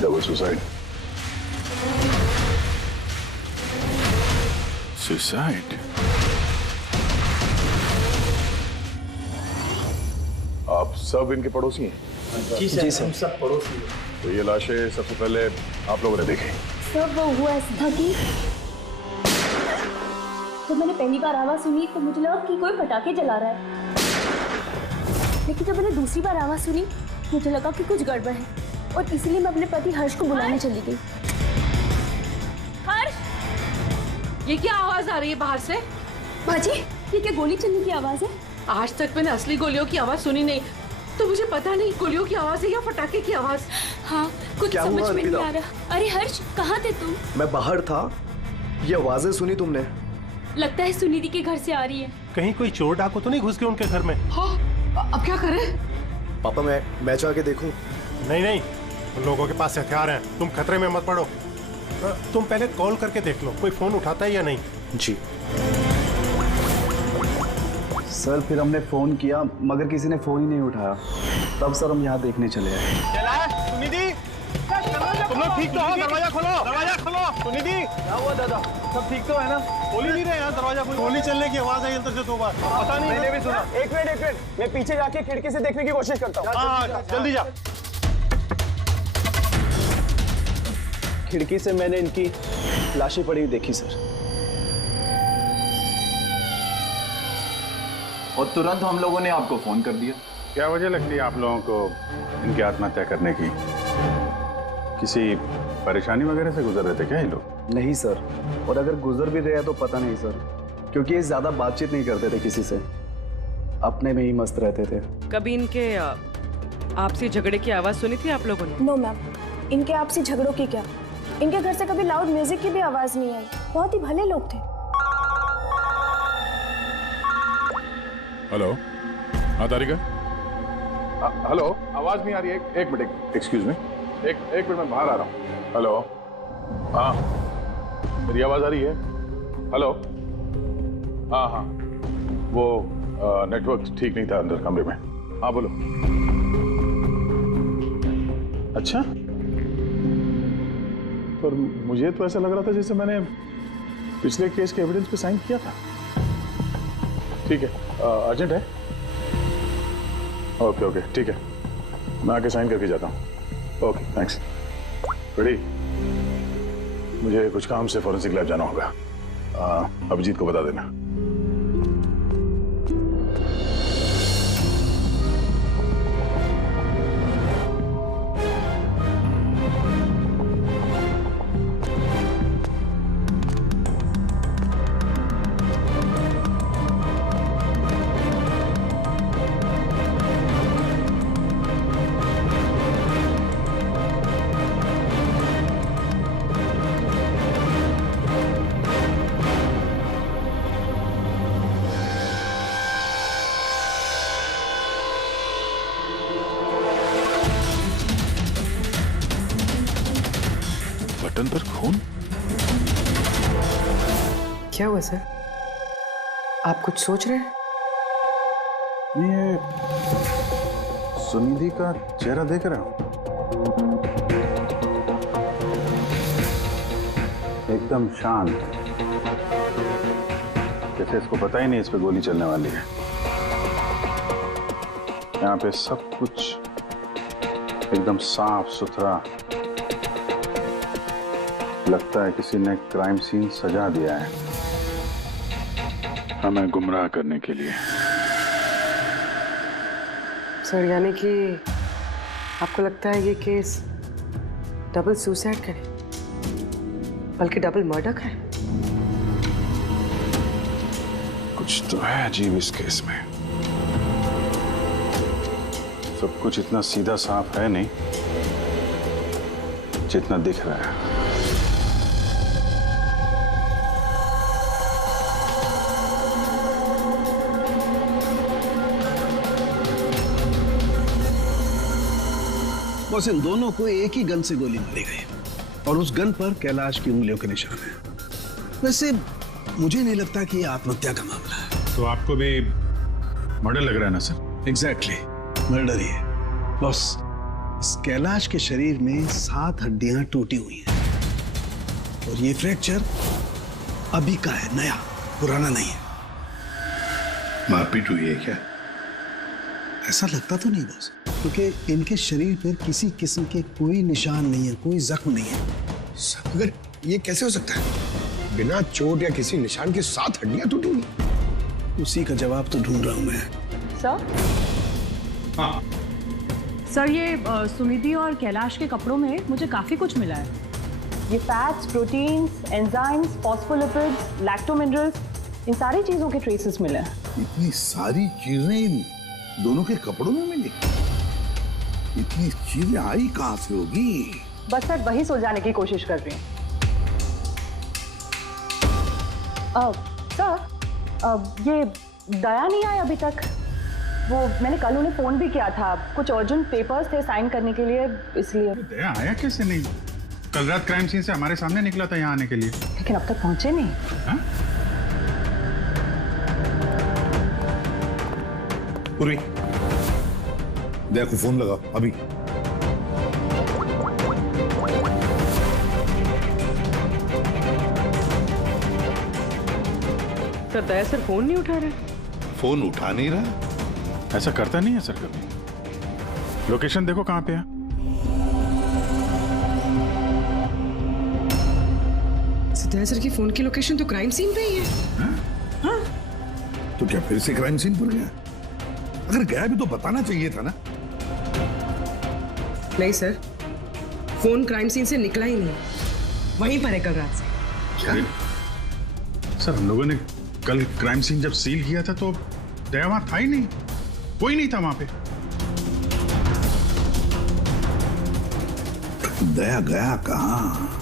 Double suicide. Suicide? आप सब इनके पड़ोसी हैं? जी सर, हम सब पड़ोसी हैं। तो ये लाशें सबसे पहले आप लोगों ने देखी? सर वो हुआ ऐसा कि जब मैंने पहली बार आवाज सुनी तो मुझे लगा कि कोई पटाखे जला रहा है, लेकिन जब मैंने दूसरी बार आवाज सुनी मुझे लगा कि कुछ गड़बड़ है और इसलिए मैं अपने पति हर्ष को बुलाने चली गई। हर्ष, ये क्या आवाज आ रही है बाहर से? बाजी, ये क्या गोली चलने की आवाज है? आज तक मैंने असली गोलियों की आवाज सुनी नहीं, तो मुझे पता नहीं गोलियों की आवाज है या पटाखे की आवाज। हाँ, कुछ समझ में नहीं आ रहा। अरे हर्ष, कहाँ थे तुम? मैं बाहर था। ये आवाजें सुनी तुमने? लगता है सुनिधि के घर से आ रही है। कहीं कोई चोर डाकू तो नहीं घुस गए उनके घर में? हाँ, अब क्या करें? पापा मैं जाके देखूं? नहीं नहीं, उन लोगों के पास हथियार हैं, तुम खतरे में मत पड़ो। तुम पहले कॉल करके देख लो कोई फोन उठाता है या नहीं। जी सर, फिर हमने फोन किया मगर किसी ने फोन ही नहीं उठाया। तब सर हम यहाँ देखने चले आए। सुनिधि, तुम लोग ठीक तो हो? दरवाजा खोलो, दरवाजा खोलो। सुनिधि, क्या हुआ दादा? सब ठीक तो है ना? बोल ही नहीं रहे यार, दरवाजा खोलो। गोली चलने की आवाज आई अंदर से 2 बार। पता नहीं, मैंने भी सुना। एक मिनट, मैं पीछे जाके खिड़की से देखने की कोशिश करता हूँ। हाँ, जल्दी जा। खिड़की से मैंने इनकी लाशें पड़ी हुई देखी सर, और तुरंत हम लोगों ने आपको फोन कर दिया। क्या वजह लगती है आप लोगों को इनकी आत्महत्या करने की? किसी परेशानी वगैरह से गुजर रहे थे क्या ये लोग? नहीं सर, और अगर गुजर भी रहा तो पता नहीं सर, क्योंकि ये ज्यादा बातचीत नहीं करते थे किसी से, अपने में ही मस्त रहते थे। कभी इनके आपसी झगड़े की आवाज सुनी थी आप लोगों ने? नो मैम, इनके आपसी झगड़ों की क्या, इनके घर से कभी लाउड म्यूजिक की भी आवाज नहीं आई। बहुत ही भले लोग थे। हेलो, हाँ तारिका? हेलो, आवाज नहीं आ रही है। एक मिनट, एक्सक्यूज मी, एक मिनट, मैं बाहर आ रहा हूँ। हेलो, हाँ मेरी आवाज आ रही है? हेलो, हाँ, वो नेटवर्क ठीक नहीं था अंदर कमरे में। हाँ बोलो। अच्छा, पर मुझे तो ऐसा लग रहा था जैसे मैंने पिछले केस के एविडेंस पे साइन किया था। ठीक है, अर्जेंट है? ओके, ठीक है, मैं आके साइन करके जाता हूँ। Okay, thanks. बड़ी, मुझे कुछ काम से फॉरेंसिक लैब जाना होगा। अभिजीत को बता देना। बटन पर खून? क्या हुआ सर? आप कुछ सोच रहे हैं? ये सुनिधि का चेहरा देख रहा हूं, एकदम शांत, जैसे इसको पता ही नहीं इस पे गोली चलने वाली है। यहाँ पे सब कुछ एकदम साफ सुथरा, लगता है किसी ने क्राइम सीन सजा दिया है हमें गुमराह करने के लिए। सर, यानी कि आपको लगता है ये केस डबल सुसाइड करे, बल्कि डबल मर्डर करे? कुछ तो है अजीब इस केस में। सब कुछ इतना सीधा साफ है नहीं जितना दिख रहा है। बस इन दोनों को एक ही गन से गोली मारी गई और उस गन पर कैलाश की उंगलियों के निशान है। वैसे मुझे नहीं लगता कि ये आत्महत्या का मामला है। तो आपको भी मर्डर लग रहा है ना सर? एग्जैक्टली, मर्डर ही है बॉस। इस कैलाश के शरीर में 7 हड्डियां टूटी हुई हैं और ये फ्रैक्चर अभी का है, नया, पुराना नहीं है। मारपीट हुई है क्या? ऐसा लगता तो नहीं बॉस, क्योंकि इनके शरीर पर किसी किस्म के कोई निशान नहीं है, कोई जख्म नहीं है। मगर ये कैसे हो सकता है? बिना चोट या किसी निशान के 7 हड्डियां टूटी हुई। उसी का जवाब तो ढूंढ रहा हूं मैं। सर? हाँ, सर ये सुनिधि और कैलाश के कपड़ों में मुझे काफी कुछ मिला है। ये फैट्स, प्रोटीन्स, एंजाइम्स, फॉस्फोलिपिड्स, लैक्टोमिनरल्स, इन सारी चीजों के ट्रेसेस मिले हैं। इतनी सारी चीजें इन दोनों के कपड़ों में मिली? इतनी चीजें आई कहां से होगी? बस सर वही सुलझाने की कोशिश कर रही हूँ। सर ये दया नहीं आया अभी तक। वो मैंने कल उन्हें फोन भी किया था, कुछ अर्जेंट पेपर्स थे साइन करने के लिए, इसलिए। दया आया कैसे नहीं? कल रात क्राइम सीन से हमारे सामने निकला था यहाँ आने के लिए। लेकिन अब तक पहुंचे नहीं। हाँ? पूर्वी, दया को फोन लगा अभी। सर दया सर फोन नहीं उठा रहे। फोन उठा नहीं रहा? ऐसा करता नहीं है सर कभी। लोकेशन देखो कहाँ पे है। दया सर की फोन की लोकेशन तो क्राइम सीन पे ही है। हाँ? तो क्या फिर से क्राइम सीन पर गया? अगर गया भी तो बताना चाहिए था ना। नहीं सर, फोन क्राइम सीन से निकला ही नहीं, वहीं पर है कल रात से। क्या? सर हम लोगों ने कल क्राइम सीन जब सील किया था तो दया वहां था ही नहीं, कोई नहीं था वहां पे। दया गया कहां?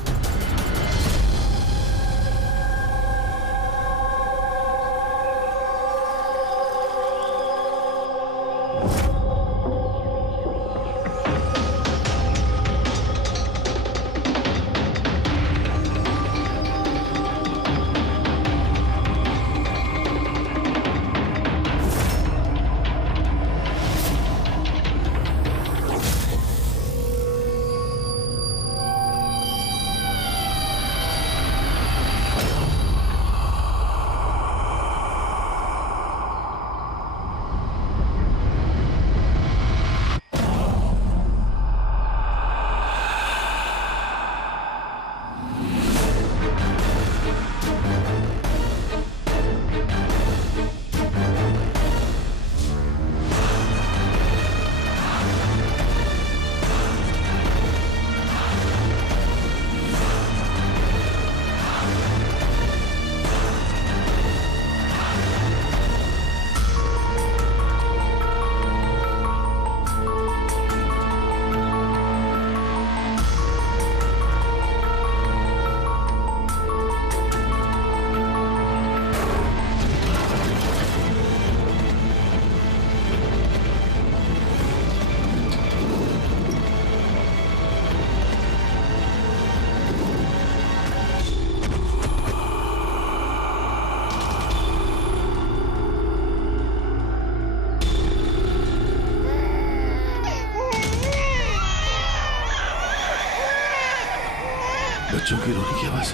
बच्चों की रोने की आवाज।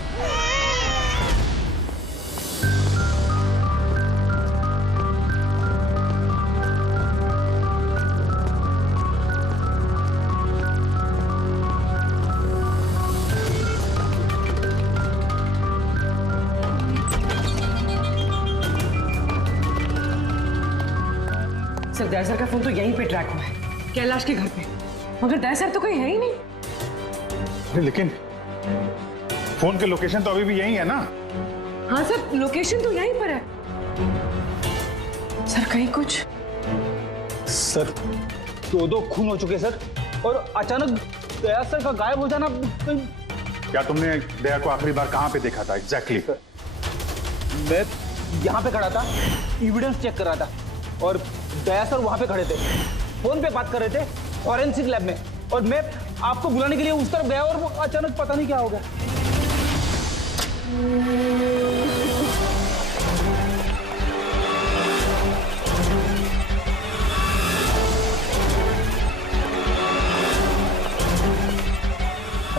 सर दया सर का फोन तो यहीं पे ट्रैक हुआ है, कैलाश के घर पे, मगर दया सर तो कोई है ही नहीं। लेकिन फोन के लोकेशन तो अभी भी यही है ना? हाँ सर, लोकेशन तो यहीं पर है। सर कहीं कुछ? सर 2 खून हो चुके सर, और अचानक दया सर का गायब हो जाना। क्या तुमने दया को आखिरी बार कहाँ पे देखा था एग्जैक्टली? मैं यहाँ पे खड़ा था, एविडेंस चेक कर रहा था, और दया सर वहां पे खड़े थे, फोन पे बात कर रहे थे फॉरेंसिक लैब में, और मैं आपको बुलाने के लिए उस तरफ गया और वो अचानक पता नहीं क्या हो गया।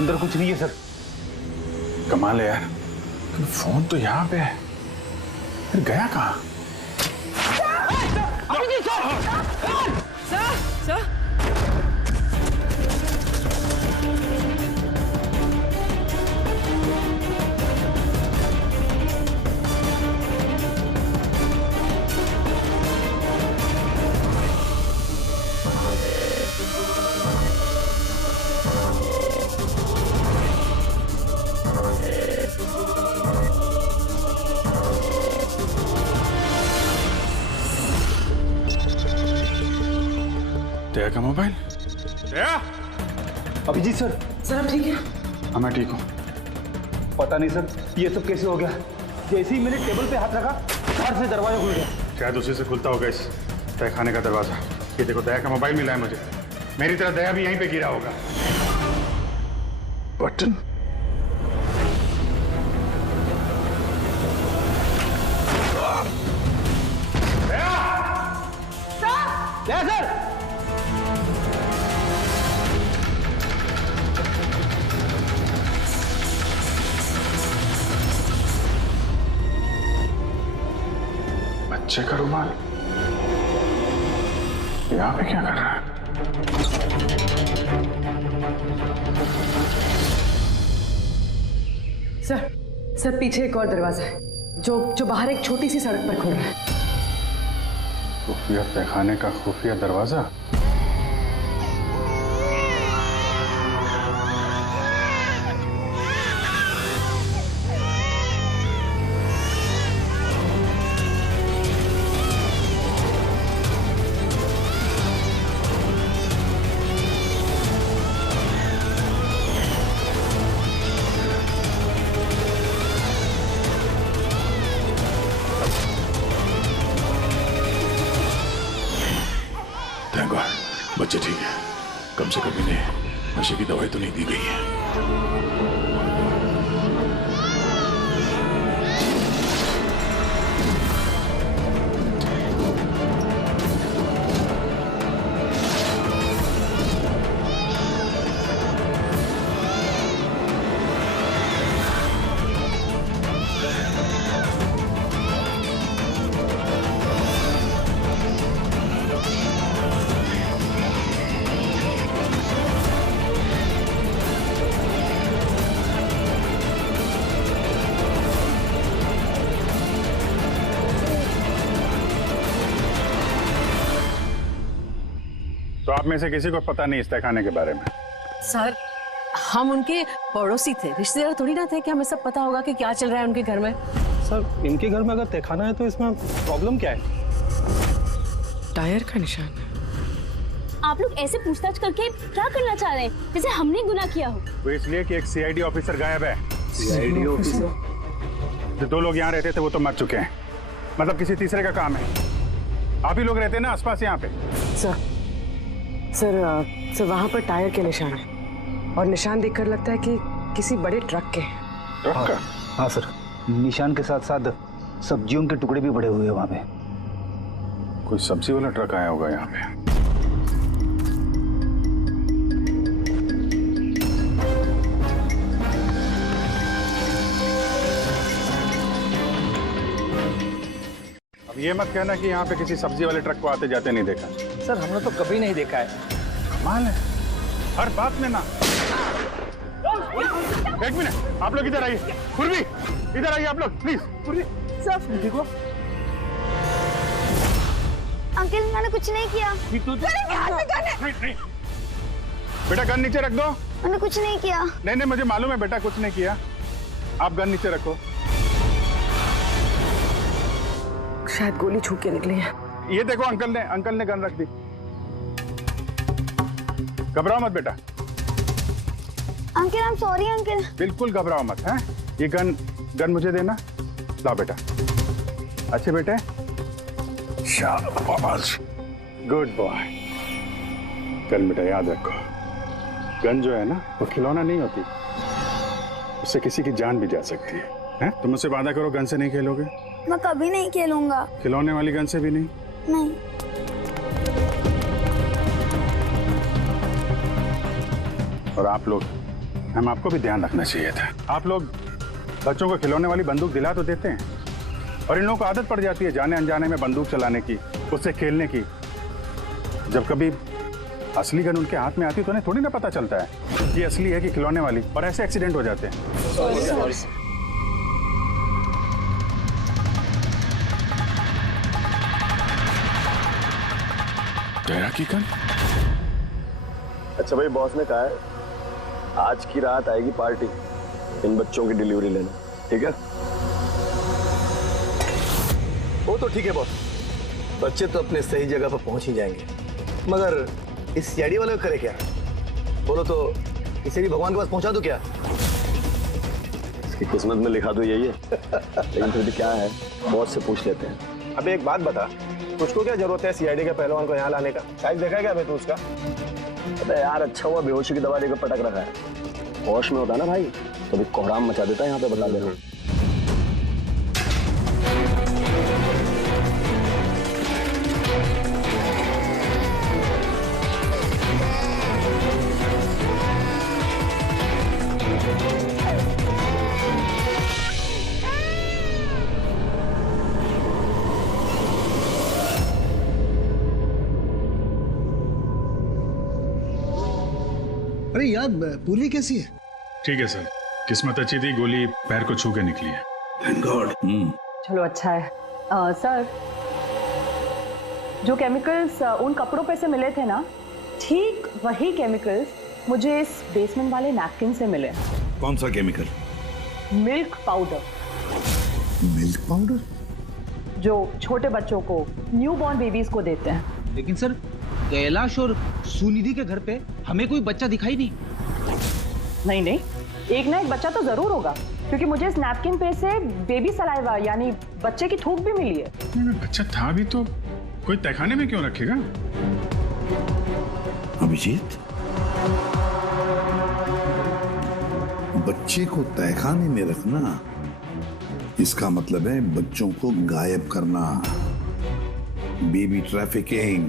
अंदर कुछ नहीं है सर। कमाल है यार, फोन तो यहाँ पे है, फिर गया कहाँ? दया का मोबाइल। दया, अभिजीत सर। सर आप ठीक है? हाँ मैं ठीक हूँ। पता नहीं सर ये सब कैसे हो गया। जैसे ही मैंने टेबल पे हाथ रखा बाहर से दरवाजा खुल गया। शायद उसी से खुलता होगा इस तहखाने का दरवाजा। ये देखो दया का मोबाइल मिला है मुझे, मेरी तरह दया भी यहीं पे गिरा होगा। बटन दया सर। बच्चे का रुमाल यहाँ पे क्या कर रहा है? सर पीछे एक और दरवाजा है जो बाहर एक छोटी सी सड़क पर खुल रहा है। खुफिया तहखाने का खुफिया दरवाजा। बच्चे ठीक है, कम से कम इन्हें नशे की दवाई तो नहीं दी गई है। तो आप में से किसी को पता नहीं इस तहखाने के बारे में? सर हम उनके पड़ोसी थे, रिश्तेदार थोड़ी ना थे कि हमें सब पता होगा कि क्या चल रहा है उनके घर में। सर इनके घर में अगर तहखाना है तो इसमें प्रॉब्लम क्या है? टायर का निशान। आप लोग ऐसे पूछताछ करके क्या करना चाह रहे हैं, जैसे हमने गुनाह किया हो? वो इसलिए कि एक सीआईडी ऑफिसर गायब है। CID officer? जो 2 लोग यहाँ रहते थे वो तो मर चुके हैं, मतलब किसी तीसरे का काम है। आप ही लोग रहते हैं ना आसपास यहाँ पे? सर वहां पर टायर के निशान है और निशान देखकर लगता है कि किसी बड़े ट्रक के हैं। ट्रक का? हाँ सर, निशान के साथ साथ सब्जियों के टुकड़े भी पड़े हुए हैं वहां पे। कोई सब्जी वाला ट्रक आया होगा यहाँ पे। अब ये मत कहना कि यहाँ पे किसी सब्जी वाले ट्रक को आते जाते नहीं देखा। सर हमने तो कभी नहीं देखा है। कमाल है, हर बात में ना। एक मिनट, आप लोग इधर आइए। पूर्वी इधर आइए आप लोग प्लीज। पूर्वी सर ठीक हो? अंकल मैंने कुछ नहीं किया। नहीं। बेटा गन नीचे रख दो। मैंने कुछ नहीं किया। नहीं मुझे मालूम है बेटा कुछ नहीं किया। आप गन नीचे रखो। शायद गोली छू के निकली है। ये देखो अंकल ने गन रख दी। घबराओ मत बेटा। Uncle I am sorry uncle. बिल्कुल घबराओ मत। हैं ये गन मुझे देना। लाओ बेटा। अच्छे बेटे, शाबाश, गुड बॉय। चल बेटा याद रखो, गन जो है ना वो खिलौना नहीं होती, उससे किसी की जान भी जा सकती है। हैं? तुम मुझसे वादा करो गन से नहीं खेलोगे। मैं कभी नहीं खेलूंगा। खिलौने वाली गन से भी नहीं? नहीं। और आप लोग हम आपको भी ध्यान रखना चाहिए था। आप लोग बच्चों को खिलौने वाली बंदूक दिला तो देते हैं, और इन लोगों को आदत पड़ जाती है जाने अनजाने में बंदूक चलाने की, उससे खेलने की। जब कभी असली गन उनके हाथ में आती है तो उन्हें थोड़ी ना पता चलता है कि असली है कि खिलौने वाली, और ऐसे एक्सीडेंट हो जाते हैं। दया की गन? अच्छा भाई, बॉस ने कहा है आज की रात आएगी पार्टी, इन बच्चों की डिलीवरी लेना, ठीक है? वो तो ठीक है बॉस, बच्चे तो अपने सही जगह पर पहुंच ही जाएंगे, मगर इस सीआईडी वाले को करे क्या? बोलो तो इसे भी भगवान के पास पहुंचा दो क्या? इसकी किस्मत में लिखा तो यही है। लेकिन फिर भी क्या है, बॉस से पूछ लेते हैं। अब एक बात बता, तुझको क्या जरूरत है सीआईडी के पहलवान को यहाँ लाने का? शायद देखा है क्या भाई तू उसका? अरे यार, अच्छा हुआ बेहोशी की दवा देकर पटक रखा है। होश में होता ना भाई तो भी कोहराम मचा देता है यहाँ पे, बता दे रहा हूँ। अरे यार, पूर्वी कैसी है? ठीक है सर, किस्मत अच्छी थी, गोली पैर को छू के निकली है। Thank God. चलो अच्छा है। सर, जो केमिकल्स उन कपड़ों पे से मिले थे ना, ठीक वही केमिकल्स मुझे इस बेसमेंट वाले नैपकिन से मिले। कौन सा chemical? Milk powder. Milk powder? जो छोटे बच्चों को, न्यूबॉर्न बेबीज को देते हैं। लेकिन सर, कैलाश और सुनिधि के घर पे हमें कोई बच्चा दिखाई नहीं। नहीं, एक ना एक बच्चा तो जरूर होगा, क्योंकि मुझे इस नैपकिन पे से बेबी सलाइवा यानी बच्चे की थूक भी मिली है। बच्चा था भी तो कोई तहखाने में क्यों रखेगा? अभिजीत, बच्चे को तहखाने में रखना, इसका मतलब है बच्चों को गायब करना। Baby trafficking,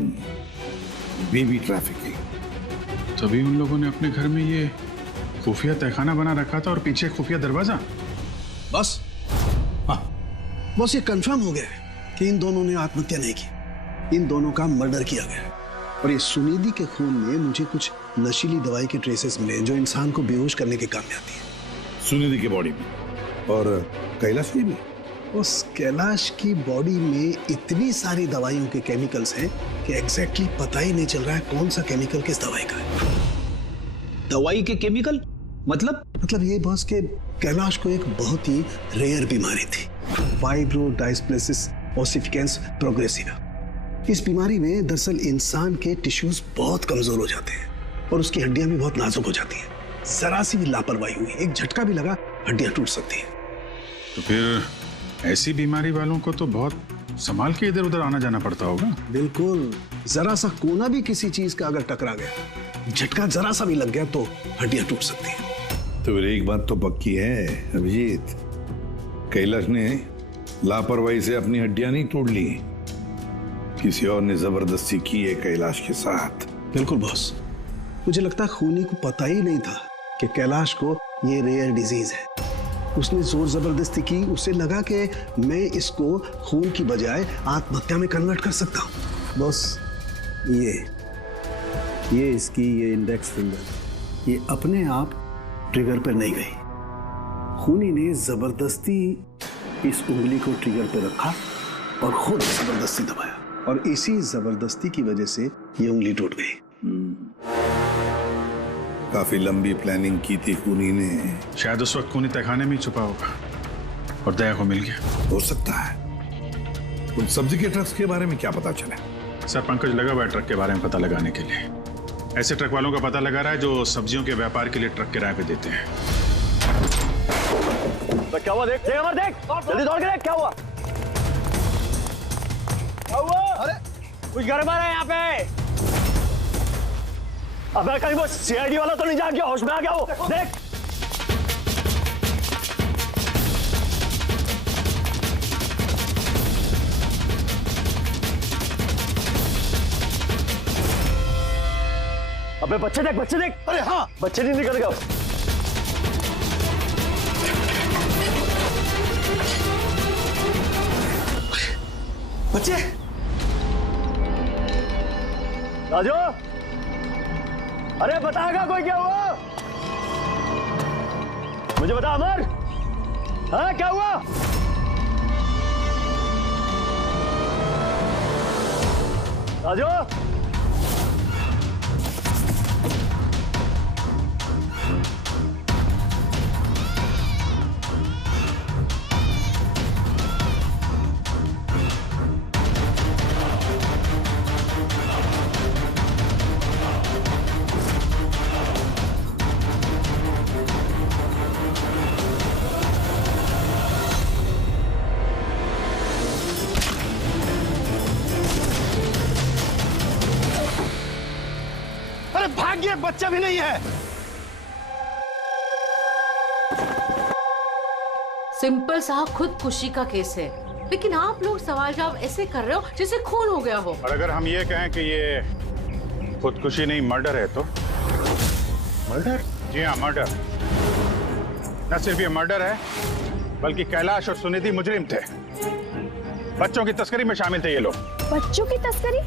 baby trafficking. तभी उन लोगों ने अपने घर में ये खुफिया तहखाना बना रखा था और पीछे खुफिया दरवाजा। बस हाँ, बस ये कंफर्म हो गया कि इन दोनों ने आत्महत्या नहीं की, इन दोनों का मर्डर किया गया। और ये सुनिधि के खून में मुझे कुछ नशीली दवाई के ट्रेसेस मिले जो इंसान को बेहोश करने के काम में आती है। सुनिधि की बॉडी में और कैलाश की भी। उस कैलाश की बॉडी में इतनी सारी दवाइयों के केमिकल्स हैं कि एग्जैक्टली पता ही नहीं चल रहा है कौन सा केमिकल किस दवाई का है। दवाई के केमिकल? मतलब ये बॉस के कैलाश को एक बहुत ही रेयर बीमारी थी, फाइब्रोडायस्प्लेसिस ओसिफिकेंस प्रोग्रेसिवा। इस बीमारी में दरअसल इंसान के टिश्यूज बहुत कमजोर हो जाते हैं और उसकी हड्डियां भी बहुत नाजुक हो जाती हैं। जरा सी भी लापरवाही हुई, एक झटका भी लगा, हड्डियां टूट सकती हैं। तो फिर ऐसी बीमारी वालों को तो बहुत संभाल के इधर उधर आना जाना पड़ता होगा। बिल्कुल, जरा सा कोना भी किसी चीज का अगर टकरा गया, झटका जरा सा भी लग गया तो हड्डियां टूट सकती हैं। तो फिर एक बात तो पक्की है अभिजीत, कैलाश ने लापरवाही से अपनी हड्डियां नहीं तोड़ ली, किसी और ने जबरदस्ती की है कैलाश के साथ। बिल्कुल बॉस, मुझे लगता है खूनी को पता ही नहीं था कि कैलाश को ये रेयर डिजीज है। उसने जोर जबरदस्ती की, उसे लगा कि मैं इसको खून की बजाय आत्महत्या में कन्वर्ट कर सकता हूँ। बॉस, ये इसकी ये इंडेक्स फिंगर ये अपने आप ट्रिगर पर नहीं गई, खूनी ने जबरदस्ती इस उंगली को ट्रिगर पर रखा और खुद जबरदस्ती दबाया, और इसी जबरदस्ती की वजह से ये उंगली टूट गई। काफी लंबी प्लानिंग की थी खूनी ने। शायद उस वक्त खूनी तहखाने में ही छुपा होगा और दया को मिल गया। हो सकता है। उन सब्जी के ट्रक्स के बारे में क्या पता चला? सर, पंकज लगा हुआ है ट्रक के बारे में पता लगाने के लिए। ऐसे ट्रक वालों का पता लगा रहा है जो सब्जियों के व्यापार के लिए ट्रक किराए पे देते हैं। तो क्या हुआ? देख अमर, देख जल्दी दौड़ के देख क्या हुआ। अरे कुछ गड़बड़ है यहाँ पे। अबे कहीं वो सीआईडी वाला तो नहीं जाग गया, होश में आ गया वो? देख अबे बच्चे देख, बच्चे देख। अरे हाँ, बच्चे नहीं निकल गए। बच्चे राजू, अरे बताएगा कोई क्या हुआ? मुझे बता अमर, हाँ क्या हुआ? राजू, भाग्य बच्चा भी नहीं है। सिंपल सा खुदकुशी का केस है, लेकिन आप लोग सवाल जवाब ऐसे कर रहे हो जैसे खून हो गया हो। और अगर हम ये कहें कि ये खुदकुशी नहीं मर्डर है तो? मर्डर? जी हाँ मर्डर। न सिर्फ ये मर्डर है बल्कि कैलाश और सुनिधि मुजरिम थे। बच्चों की तस्करी में शामिल थे ये लोग। बच्चों की तस्करी?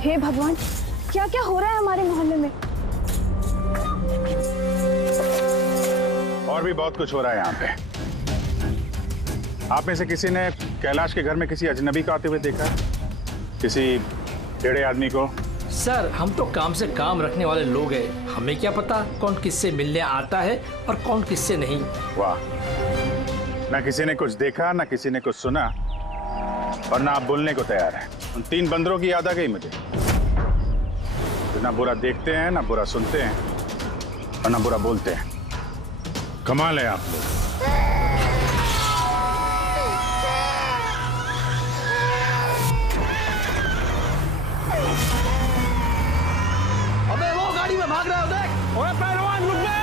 हे भगवान, क्या क्या हो रहा है हमारे मोहल्ले में? और भी बहुत कुछ हो रहा है यहाँ पे। आप में से किसी ने कैलाश के घर में किसी अजनबी को आते हुए देखा है? किसी टेढ़े आदमी को? सर हम तो काम से काम रखने वाले लोग हैं, हमें क्या पता कौन किससे मिलने आता है और कौन किससे नहीं। वाह, ना किसी ने कुछ देखा, ना किसी ने कुछ सुना, और ना आप बोलने को तैयार हैं। उन 3 बंदरों की याद आ गई मुझे, जो ना बुरा देखते हैं, ना बुरा सुनते हैं और ना बुरा बोलते हैं। कमाल है आप लोग। अबे वो गाड़ी में भाग रहा है, देख। ओए पहलवान रुक गए।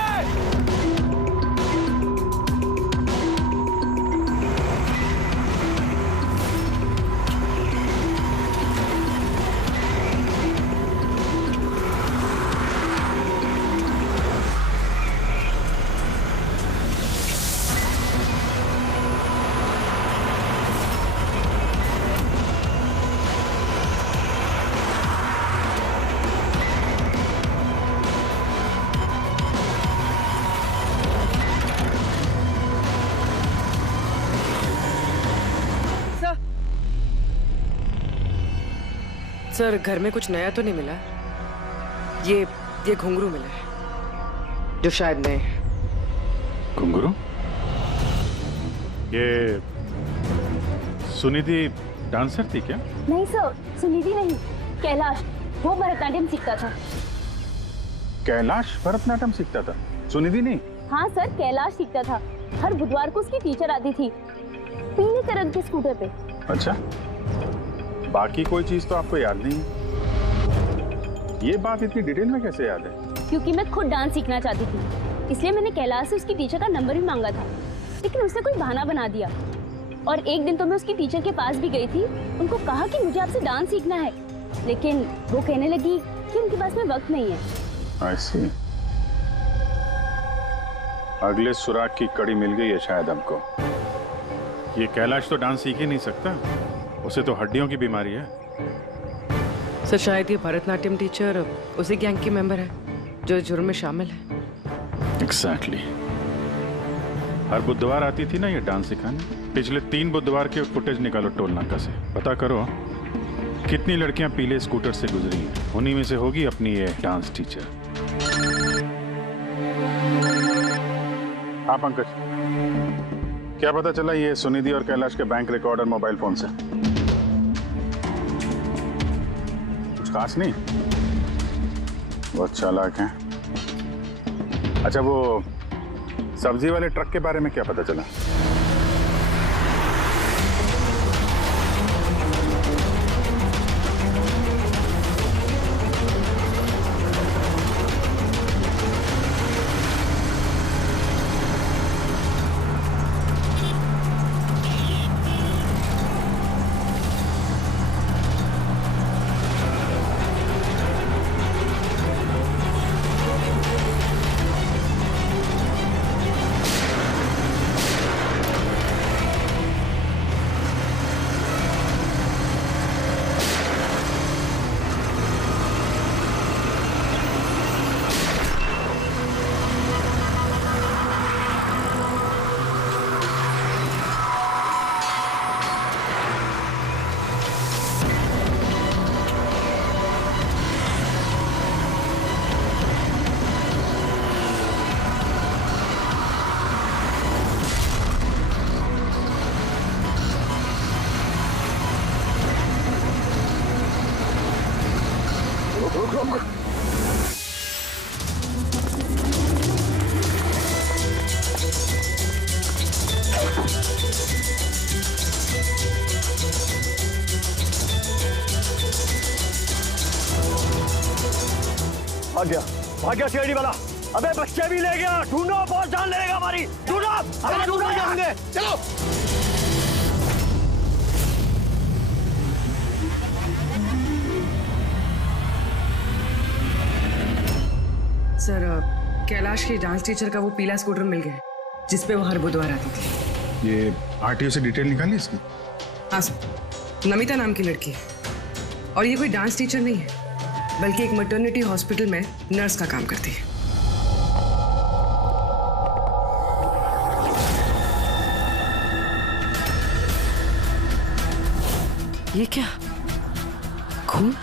सर घर में कुछ नया तो नहीं मिला? ये घुंघरू मिला है जो शायद नए हैं। घुंघरू? ये सुनिधि डांसर थी क्या? नहीं सर, सुनिधि नहीं, कैलाश। वो भरतनाट्यम सीखता था। कैलाश भरतनाट्यम सीखता था, सुनिधि नहीं? हाँ सर, कैलाश सीखता था। हर बुधवार को उसकी टीचर आती थी, पीले कलर के स्कूटर पे। अच्छा, बाकी कोई चीज तो आपको याद नहीं है? ये बात इतनी डिटेल में कैसे याद है? क्योंकि मैं खुद डांस सीखना चाहती थी, इसलिए मैंने कैलाश से उसकी टीचर का नंबर भी मांगा था, लेकिन उसने कोई बहाना बना दिया। और एक दिन तो मैं उसकी टीचर के पास भी गई थी, उनको कहा कि मुझे आपसे डांस सीखना है, लेकिन वो कहने लगी कि उनके पास में वक्त नहीं है। I see। अगले सुराग की कड़ी मिल गई है शायद हमको। ये कैलाश तो डांस सीख ही नहीं सकता, उसे तो हड्डियों की बीमारी है। सर शायद ये भरतनाट्यम टीचर उसी गैंग के मेंबर है जो जुर्म में शामिल है। एग्जैक्टली। हर बुधवार आती थी ना ये डांस सिखाने। पिछले 3 बुधवार के फुटेज निकालो टोल नाका से, पता करो कितनी लड़कियां पीले स्कूटर से गुजरी हैं। उन्हीं में से होगी अपनी ये डांस टीचर। हाँ पंकज, क्या पता चला ये सुनिधि और कैलाश के बैंक रिकॉर्ड और मोबाइल फोन से? कुछ खास नहीं, बहुत चालाक हैं। अच्छा, वो सब्जी वाले ट्रक के बारे में क्या पता चला? भाग गया सीआईडी वाला। अबे बच्चे भी ले गया, ढूंढो, बहुत जान लेगा हमारी, ढूंढो, अरे ढूंढो जाएंगे, चलो। सर कैलाश के डांस टीचर का वो पीला स्कूटर मिल गया है जिसपे वो हर बुधवार आती थी। ये आरटीओ से डिटेल निकाली इसकी? हाँ सर, नमिता नाम की लड़की है और ये कोई डांस टीचर नहीं है बल्कि एक मैटरनिटी हॉस्पिटल में नर्स का काम करती है। ये क्या खून?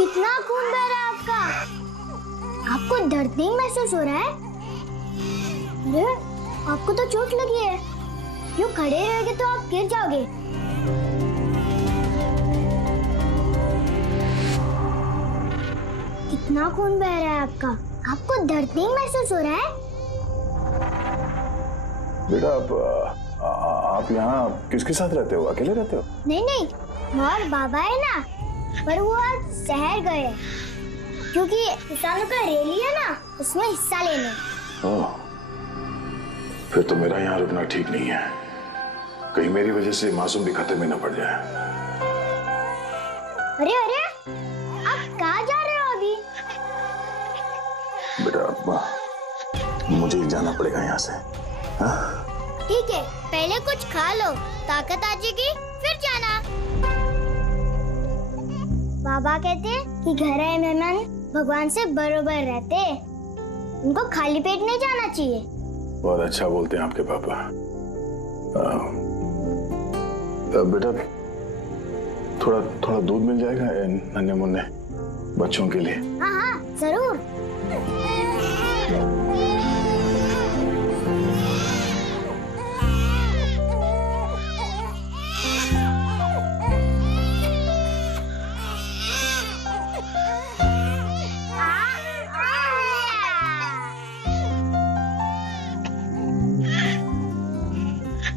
कितना खून बह रहा है आपका? आपको दर्द नहीं महसूस हो रहा है? अरे आपको तो चोट लगी है, यूं खड़े रहोगे तो आप गिर जाओगे। कितना खून बह रहा है आपका? आपको दर्द नहीं महसूस हो रहा है? बेटा आप यहाँ किसके साथ रहते हो? अकेले रहते हो? नहीं नहीं, और बाबा है ना, पर वो आज शहर गए क्योंकि किसानों का रैली है ना, उसमें हिस्सा लेने। ओह, फिर तो मेरा यहाँ रुकना ठीक नहीं है, कहीं मेरी वजह से मासूम भी खतरे में न पड़ जाए। अरे अरे, आप कहाँ जा रहे हो अभी? बेटा मुझे जाना पड़ेगा यहाँ से। हाँ? ठीक है, पहले कुछ खा लो, ताकत आ जाएगी फिर जाना। बाबा कहते हैं कि घर आए मेहमान भगवान से बरोबर रहते, उनको खाली पेट नहीं जाना चाहिए। बहुत अच्छा बोलते हैं आपके पापा। बेटा थोड़ा थोड़ा दूध मिल जाएगा नन्हे मुन्ने बच्चों के लिए? हाँ हाँ जरूर।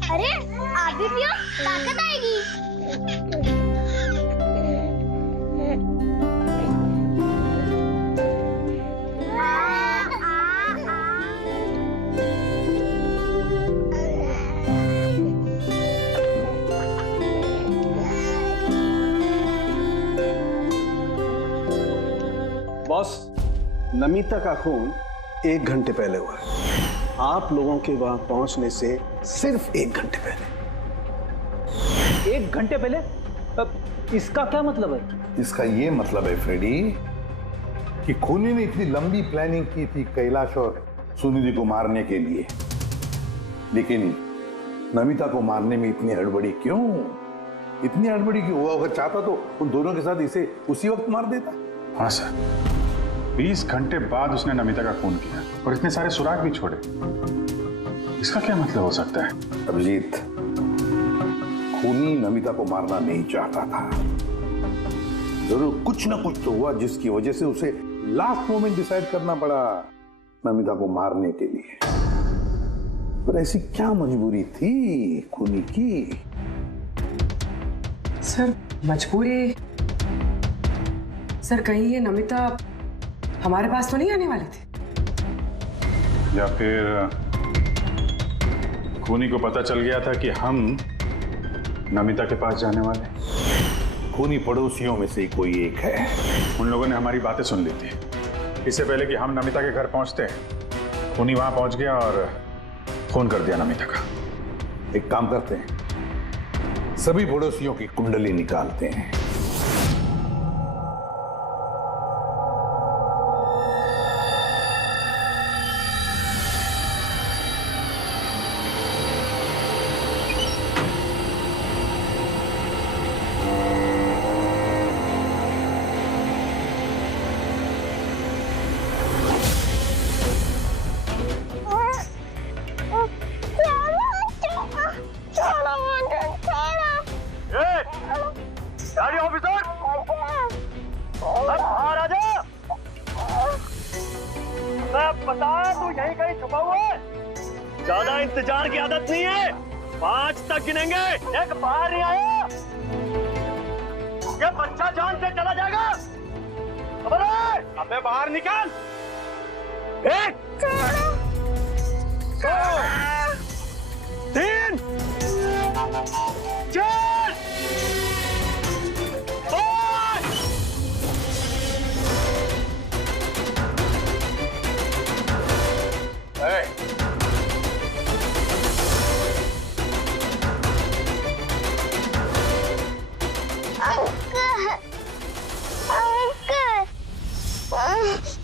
अरे आप भी पियो, ताकत आएगी। बॉस, नमिता का खून 1 घंटे पहले हुआ है, आप लोगों के वहां पहुंचने से सिर्फ 1 घंटे पहले। 1 घंटे पहले? इसका क्या मतलब है? इसका ये मतलब है फ्रेडी कि खूनी ने इतनी लंबी प्लानिंग की थी कैलाश और सुनिधि को मारने के लिए, लेकिन नमिता को मारने में इतनी हड़बड़ी क्यों? इतनी हड़बड़ी क्यों? वो अगर चाहता तो उन दोनों के साथ इसे उसी वक्त मार देता। हाँ सर, 20 घंटे बाद उसने नमिता का खून किया और इतने सारे सुराग भी छोड़े। इसका क्या मतलब हो सकता है? अभिजीत, खूनी नमिता को मारना नहीं चाहता था। जरूर कुछ ना कुछ तो हुआ जिसकी वजह से उसे लास्ट मोमेंट डिसाइड करना पड़ा नमिता को मारने के लिए। पर ऐसी क्या मजबूरी थी खूनी की? सर मजबूरी, सर कहीं ये नमिता हमारे पास तो नहीं आने वाली थी? या फिर खूनी को पता चल गया था कि हम नमिता के पास जाने वाले? खूनी पड़ोसियों में से ही कोई एक है। उन लोगों ने हमारी बातें सुन ली थी। इससे पहले कि हम नमिता के घर पहुंचते, खूनी वहां पहुंच गया और फोन कर दिया नमिता का। एक काम करते हैं, सभी पड़ोसियों की कुंडली निकालते हैं। ज्यादा इंतजार की आदत नहीं है। 5 तक गिनेंगे, एक बाहर नहीं आया ये बच्चा जान से चला जाएगा। खबर है? अबे बाहर निकल। 1 2 3 4 5।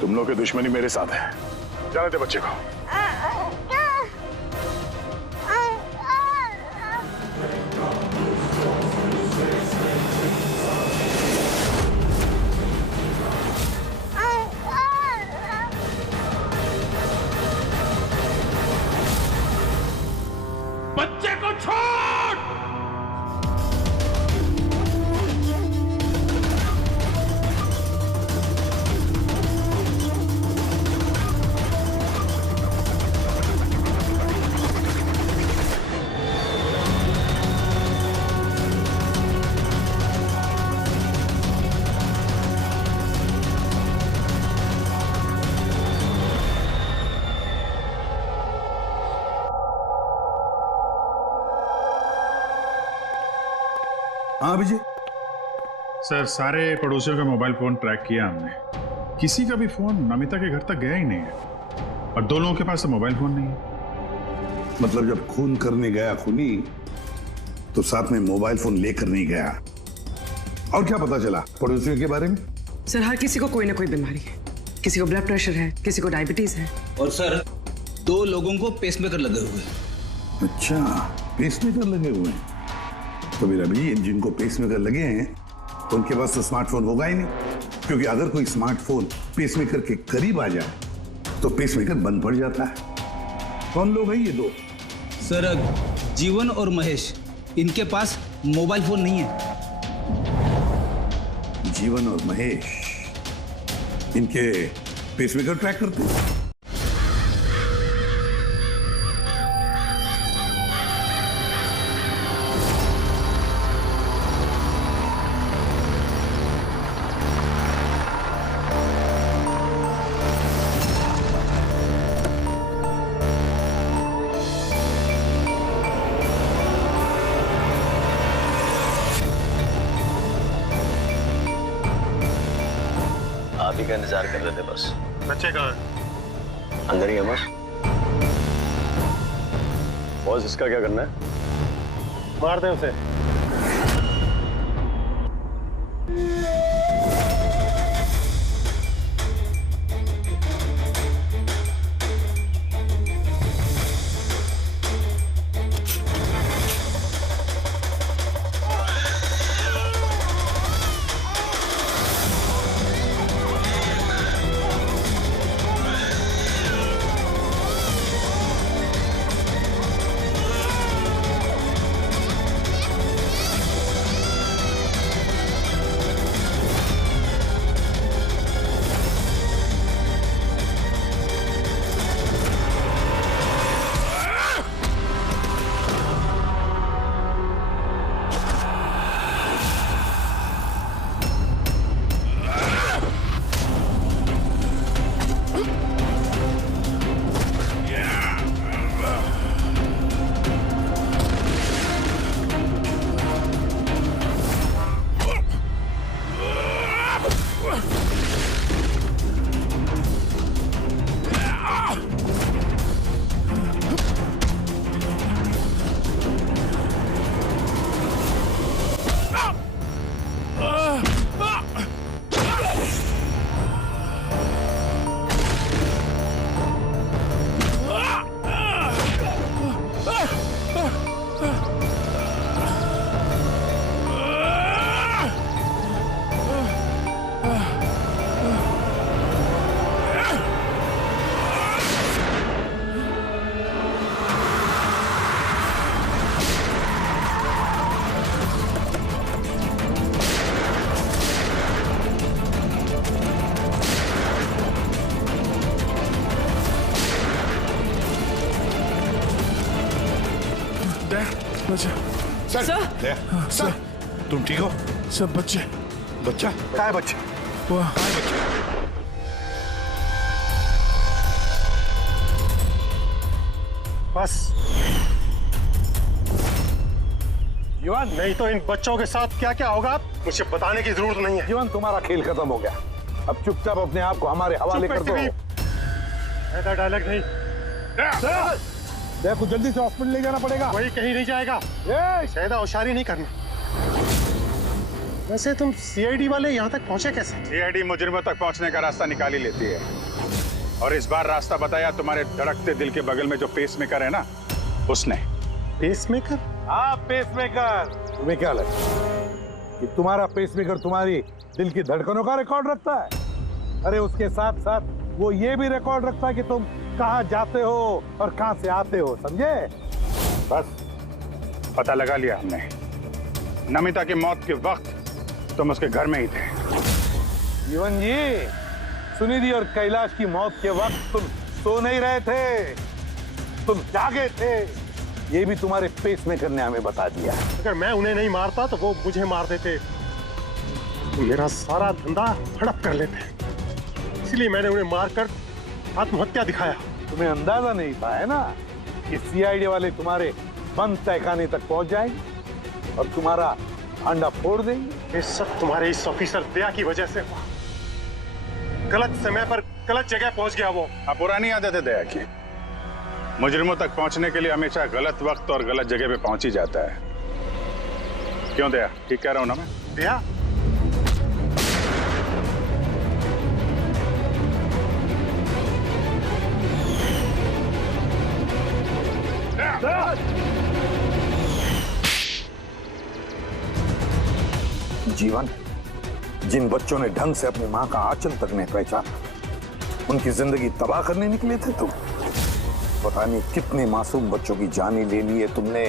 तुम लोग की दुश्मनी मेरे साथ है। जाने दे बच्चे को। बच्चे को छोड़। हाँ अभिजीत। सर, सारे पड़ोसियों का मोबाइल फोन ट्रैक किया हमने, किसी का भी फोन नमिता के घर तक गया ही नहीं है और 2 लोगों के पास तो मोबाइल फोन नहीं है। मतलब जब खून करने गया खूनी तो साथ में मोबाइल फोन लेकर नहीं गया। और क्या पता चला पड़ोसियों के बारे में? सर हर किसी को कोई ना कोई बीमारी है। किसी को ब्लड प्रेशर है, किसी को डायबिटीज है। और सर 2 लोगों को पेसमेकर लगे हुए हैं। अच्छा, पेसमेकर लगे हुए हैं। तो फिर अभी जिनको पेसमेकर लगे हैं तो उनके पास तो स्मार्टफोन होगा ही नहीं, क्योंकि अगर कोई स्मार्टफोन पेसमेकर के करीब आ जाए तो पेसमेकर बंद पड़ जाता है। कौन लोग हैं ये 2? सर जीवन और महेश, इनके पास मोबाइल फोन नहीं है। जीवन और महेश इनके पेसमेकर ट्रैक करते हैं। आप ही का इंतजार कर रहे थे बस। बच्चे कहाँ? अंदर ही है बॉस। बॉस इसका क्या करना है? मार दे उसे। सर, तुम ठीक हो? सब बच्चे। बच्चा? कहाँ है बच्चे? वाह। बस जीवन, नहीं तो इन बच्चों के साथ क्या क्या होगा मुझे बताने की जरूरत नहीं है। जीवन, तुम्हारा खेल खत्म हो गया। अब चुपचाप अपने आप को हमारे हवाले कर दो। ऐसा डायलॉग नहीं। देखो, जल्दी से हॉस्पिटल ले जाना पड़ेगा। वही कहीं नहीं जाएगा। ज्यादा होशियारी नहीं करना। वैसे तुम सीआईडी वाले यहाँ तक पहुँचे कैसे? सीआईडी मुजरिमों तक पहुँचने का रास्ता निकाल ही लेती है। और इस बार रास्ता बताया तुम्हारे धड़कते दिल के बगल में जो पेसमेकर है ना, उसने। पेसमेकर? हाँ, पेसमेकर। तुम्हें क्या लगता कि तुम्हारा पेसमेकर तुम्हारी दिल की धड़कनों का रिकॉर्ड रखता है? अरे उसके साथ साथ वो ये भी रिकॉर्ड रखता है कि तुम कहाँ जाते हो और कहाँ से आते हो, समझे? बस पता लगा लिया हमने। नमिता की मौत के वक्त तुम उसके घर में ही थे। जीवन जी, सुनिधि और कैलाश की मौत के वक्त तुम सो नहीं रहे थे, तुम जागे थे। ये भी तुम्हारे पेसमेकर ने हमें बता दिया। अगर मैं उन्हें नहीं मारता तो वो मुझे मार देते। मेरा सारा धंधा हड़प कर लेते, इसलिए मैंने उन्हें मारकर आत्महत्या दिखाया। तुम्हें अंदाजा नहीं था, है ना, कि सीआईडी वाले तुम्हारे बंद तहखाने तक पहुंच जाएंगे और तुम्हारा अंडा फोड़ देंगे। ये सब तुम्हारे इस ऑफिसर दया की वजह से हुआ। गलत समय पर गलत जगह पहुंच गया वो। अब पुरानी आदत है दया की। मुजरिमों तक पहुंचने के लिए हमेशा गलत वक्त और गलत जगह पे पहुंच ही जाता है। क्यों दया? ठीक कह रहा हूं ना मैं? दया? जीवन, जिन बच्चों ने ढंग से अपनी मां का आंचल तक नहीं पहचाना, उनकी जिंदगी तबाह करने निकले थे तुम। पता नहीं कितने मासूम बच्चों की जान ही ले ली है तुमने।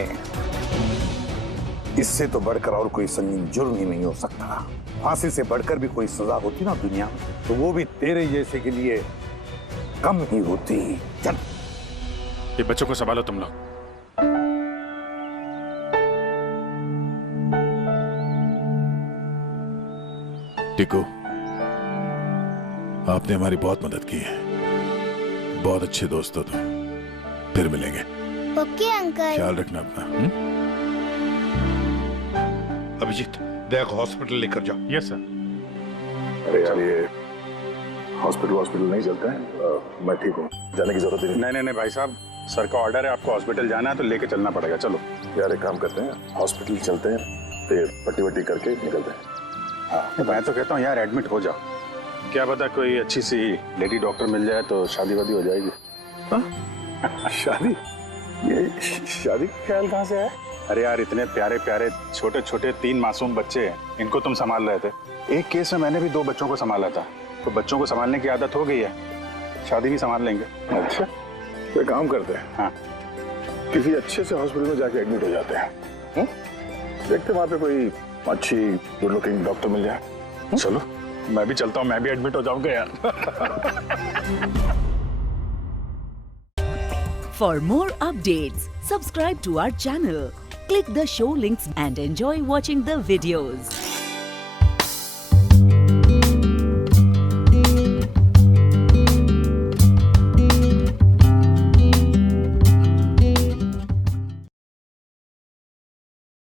इससे तो बढ़कर और कोई संगीन जुर्म ही नहीं हो सकता। फांसी से बढ़कर भी कोई सजा होती ना दुनिया में, तो वो भी तेरे जैसे के लिए कम ही होती। चल, ये बच्चों को संभालो तुम लोग। टिकू, आपने हमारी बहुत मदद की है। बहुत अच्छे दोस्त हो तुम। फिर मिलेंगे। Okay uncle. ख्याल रखना अपना। अभिजीत, दया को हॉस्पिटल लेकर जाओ। Yes sir. अरे यार, ये हॉस्पिटल नहीं चलते हैं, मैं ठीक हूँ, जाने की जरूरत ही नहीं। नहीं भाई साहब, सर का ऑर्डर है, आपको हॉस्पिटल जाना है तो लेके चलना पड़ेगा। चलो यार एक काम करते हैं, हॉस्पिटल चलते हैं, फिर पट्टी वट्टी करके निकलते हैं। हाँ, मैं तो कहता हूँ यार एडमिट हो जाओ, क्या पता कोई अच्छी सी लेडी डॉक्टर मिल जाए तो शादी वादी हो जाएगी। शादी? ये शादी का ख्याल कहाँ से है? अरे यार, इतने प्यारे प्यारे छोटे छोटे 3 मासूम बच्चे हैं, इनको तुम संभाल रहे थे। एक केस में मैंने भी 2 बच्चों को संभाला था, तो बच्चों को संभालने की आदत हो गई है, शादी भी संभाल लेंगे। अच्छा, तो एक काम करते हैं, हाँ, किसी अच्छे से हॉस्पिटल में जाके एडमिट हो जाते हैं। देखते हैं वहाँ पे कोई अच्छी गुड लुकिंग डॉक्टर मिल जाए। चलो मैं भी चलता हूँ, मैं भी एडमिट हो जाऊंगा यार। For more updates, subscribe to our channel, click the show links and enjoy watching the videos.